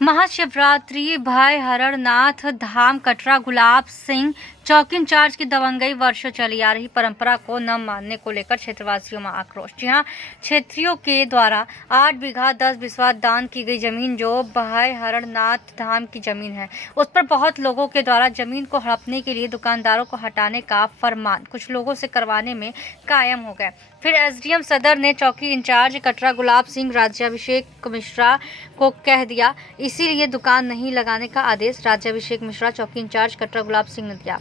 महाशिवरात्रि भाई हरणनाथ धाम कटरा गुलाब सिंह चौकी इंचार्ज की दबंगई वर्षों चली आ रही परंपरा को न मानने को लेकर क्षेत्रवासियों में आक्रोश। जी हां, क्षेत्रियों के द्वारा 8 बीघा 10 बिस्वा दान की गई जमीन जो भाई हरणनाथ धाम की जमीन है, उस पर बहुत लोगों के द्वारा जमीन को हड़पने के लिए दुकानदारों को हटाने का फरमान कुछ लोगों से करवाने में कायम हो गए। फिर एसडीएम सदर ने चौकी इंचार्ज कटरा गुलाब सिंह राज्याभिषेक मिश्रा को कह दिया, इसीलिए दुकान नहीं लगाने का आदेश राज्याभिषेक मिश्रा चौकी इंचार्ज कटरा गुलाब सिंह ने दिया।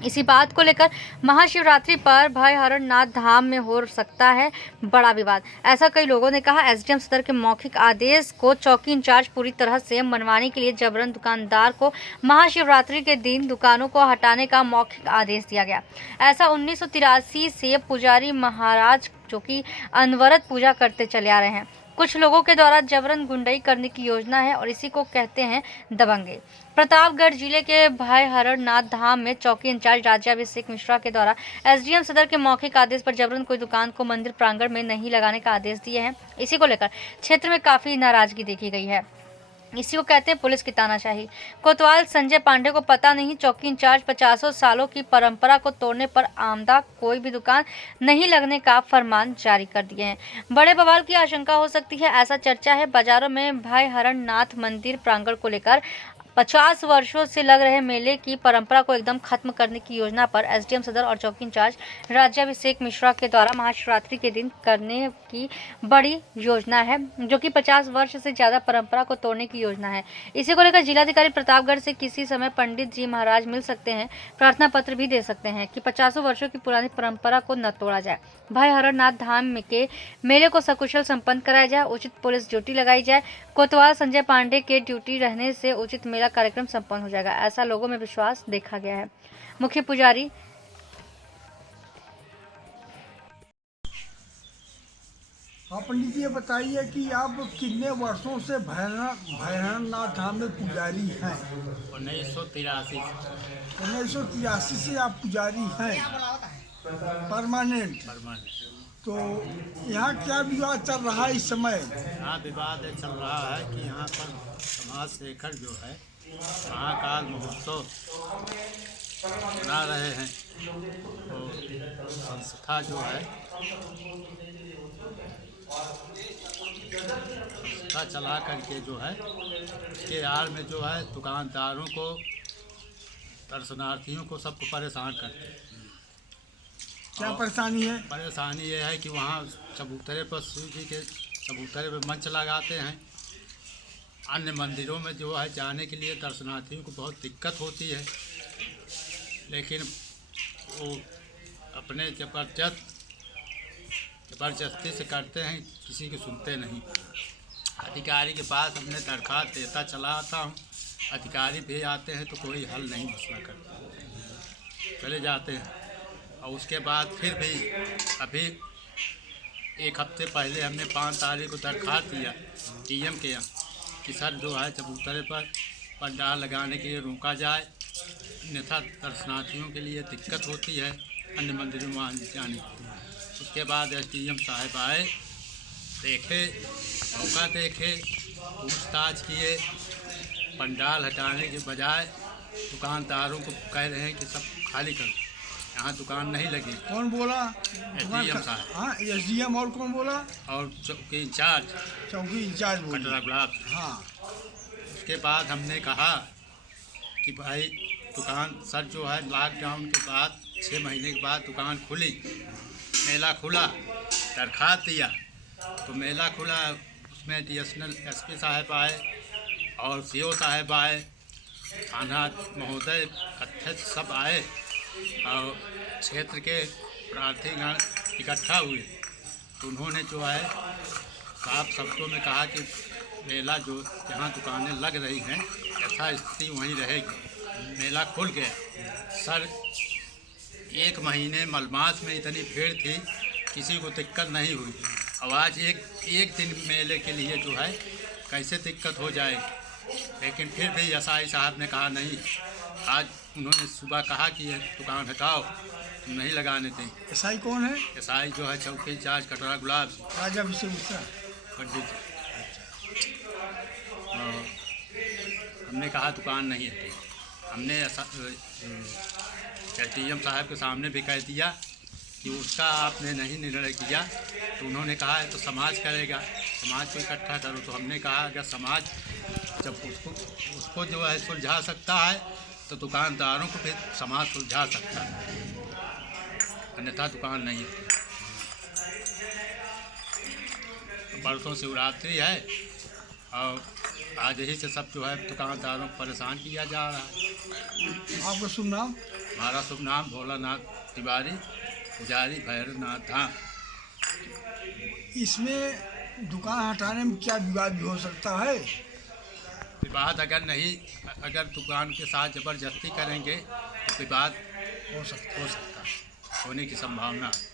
इसी बात को लेकर महाशिवरात्रि पर भाई हरणनाथ धाम में हो सकता है बड़ा विवाद, ऐसा कई लोगों ने कहा। एसडीएम सदर के मौखिक आदेश को चौकी इंचार्ज पूरी तरह से मनवाने के लिए जबरन दुकानदार को महाशिवरात्रि के दिन दुकानों को हटाने का मौखिक आदेश दिया गया। ऐसा 1983 से पुजारी महाराज जो कि अनवरत पूजा करते चले आ रहे हैं। कुछ लोगों के द्वारा जबरन गुंडई करने की योजना है और इसी को कहते हैं दबंगे। प्रतापगढ़ जिले के भाई हरणनाथ धाम में चौकी इंचार्ज राज्याभिषेक मिश्रा के द्वारा एसडीएम सदर के मौखिक आदेश पर जबरन कोई दुकान को मंदिर प्रांगण में नहीं लगाने का आदेश दिए हैं। इसी को लेकर क्षेत्र में काफी नाराजगी देखी गई है। इसी को कहते हैं पुलिस की तानाशाही। कोतवाल संजय पांडे को पता नहीं, चौकी इंचार्ज 50 सालों की परंपरा को तोड़ने पर आमदा कोई भी दुकान नहीं लगने का फरमान जारी कर दिए हैं। बड़े बवाल की आशंका हो सकती है, ऐसा चर्चा है। बाजारों में भाई हरणनाथ मंदिर प्रांगण को लेकर 50 वर्षों से लग रहे मेले की परंपरा को एकदम खत्म करने की योजना पर एसडीएम सदर और चौकी इंचार्ज राज्याभिषेक मिश्रा के द्वारा महाशिवरात्रि के दिन करने की बड़ी योजना है, जो कि 50 वर्ष से ज्यादा परंपरा को तोड़ने की योजना है। इसी को लेकर जिलाधिकारी प्रतापगढ़ से किसी समय पंडित जी महाराज मिल सकते हैं, प्रार्थना पत्र भी दे सकते हैं कि 50 वर्षों की पुरानी परंपरा को न तोड़ा जाए। भाई हरणनाथ धाम के मेले को सकुशल संपन्न कराया जाए, उचित पुलिस ड्यूटी लगाई जाए। कोतवाल संजय पांडे के ड्यूटी रहने से उचित मेला कार्यक्रम संपन्न हो जाएगा, ऐसा लोगों में विश्वास देखा गया है। मुख्य पुजारी हाँ पंडित जी, ये बताइए कि आप कितने वर्षों से भैरवनाथ धाम में पुजारी हैं? 1983 से आप पुजारी हैं परमानेंट। तो यहाँ क्या विवाद चल रहा है इस समय? यहाँ विवाद चल रहा है कि यहाँ पर समाज शेखर जो है महाकाल महोत्सव मना रहे हैं, तो संस्था जो है संस्था चला करके जो है के आड़ में जो है दुकानदारों को, दर्शनार्थियों को, सबको परेशान करते हैं। क्या परेशानी है? परेशानी ये है कि वहाँ चबूतरे पर शिव जी के चबूतरे पर मंच लगाते हैं। अन्य मंदिरों में जो है जाने के लिए दर्शनार्थियों को बहुत दिक्कत होती है, लेकिन वो अपने ज़बरदस्ती से करते हैं, किसी की सुनते नहीं। अधिकारी के पास अपने दरख्वास्त देता चला आता हूँ, अधिकारी भी आते हैं तो कोई हल नहीं मसला करते, चले जाते हैं। और उसके बाद फिर भी अभी एक हफ्ते पहले हमने 5 तारीख को दरख्वास्त दिया डीएम के यहाँ कि सर जो है चबूतरे पर पंडाल लगाने के लिए रोका जाए, अन्यथा दर्शनार्थियों के लिए दिक्कत होती है अन्य मंदिरों में जाने की। उसके बाद एसडीएम साहब आए, देखे, मौका देखे, पूछताछ किए, पंडाल हटाने के बजाय दुकानदारों को कह रहे हैं कि सब खाली करो, यहाँ दुकान नहीं लगी। कौन बोला? एसडीएम साहब। हाँ, एसडीएम। और कौन बोला? और चौकी इंचार्ज बोला। कटरा गुलाब। हाँ। उसके बाद हमने कहा कि भाई दुकान सर जो है लॉकडाउन के बाद 6 महीने के बाद दुकान खुली, मेला खुला, दरख्वास्त दिया तो मेला खुला, उसमें एडिशनल एसपी साहब आए और सीओ साहब आए, थाना महोदय, अध्यक्ष सब आए और क्षेत्र के प्रार्थीगण इकट्ठा हुए। तो उन्होंने जो है साफ शब्दों में कहा कि मेला जो जहाँ दुकानें लग रही हैं यथा स्थिति वहीं रहेगी। मेला खुल गया। सर 1 महीने मलमास में इतनी भीड़ थी, किसी को दिक्कत नहीं हुई। अब आज एक दिन मेले के लिए जो है कैसे दिक्कत हो जाएगी। लेकिन फिर भी एसआई साहब ने कहा नहीं, आज उन्होंने सुबह कहा कि ये दुकान हटाओ, तुम नहीं लगाने दें। एसआई कौन है? एसआई जो है चौकी इंचार्ज कटरा गुलाब राज्याभिषेक मिश्रा पंडित जी। कहा दुकान नहीं हटेगी। हमने एसडीएम साहब के सामने भी कह दिया कि उसका आपने नहीं निर्णय किया, तो उन्होंने कहा है तो समाज करेगा, समाज को इकट्ठा करो। तो हमने कहा अगर समाज जब उसको जो है सुलझा सकता है तो दुकानदारों को फिर समाज सुलझा सकता है, अन्यथा दुकान नहीं होती। परसों शिवरात्रि है और आज ही से सब जो है दुकानदारों को परेशान किया जा रहा है। आपका शुभ नाम? हमारा शुभ नाम भोलानाथ तिवारी, पुजारी भैरवनाथ धाम। इसमें दुकान हटाने में क्या विवाद भी हो सकता है? विवाद अगर दुकान के साथ ज़बरदस्ती करेंगे तो विवाद हो सकता है, होने की संभावना है।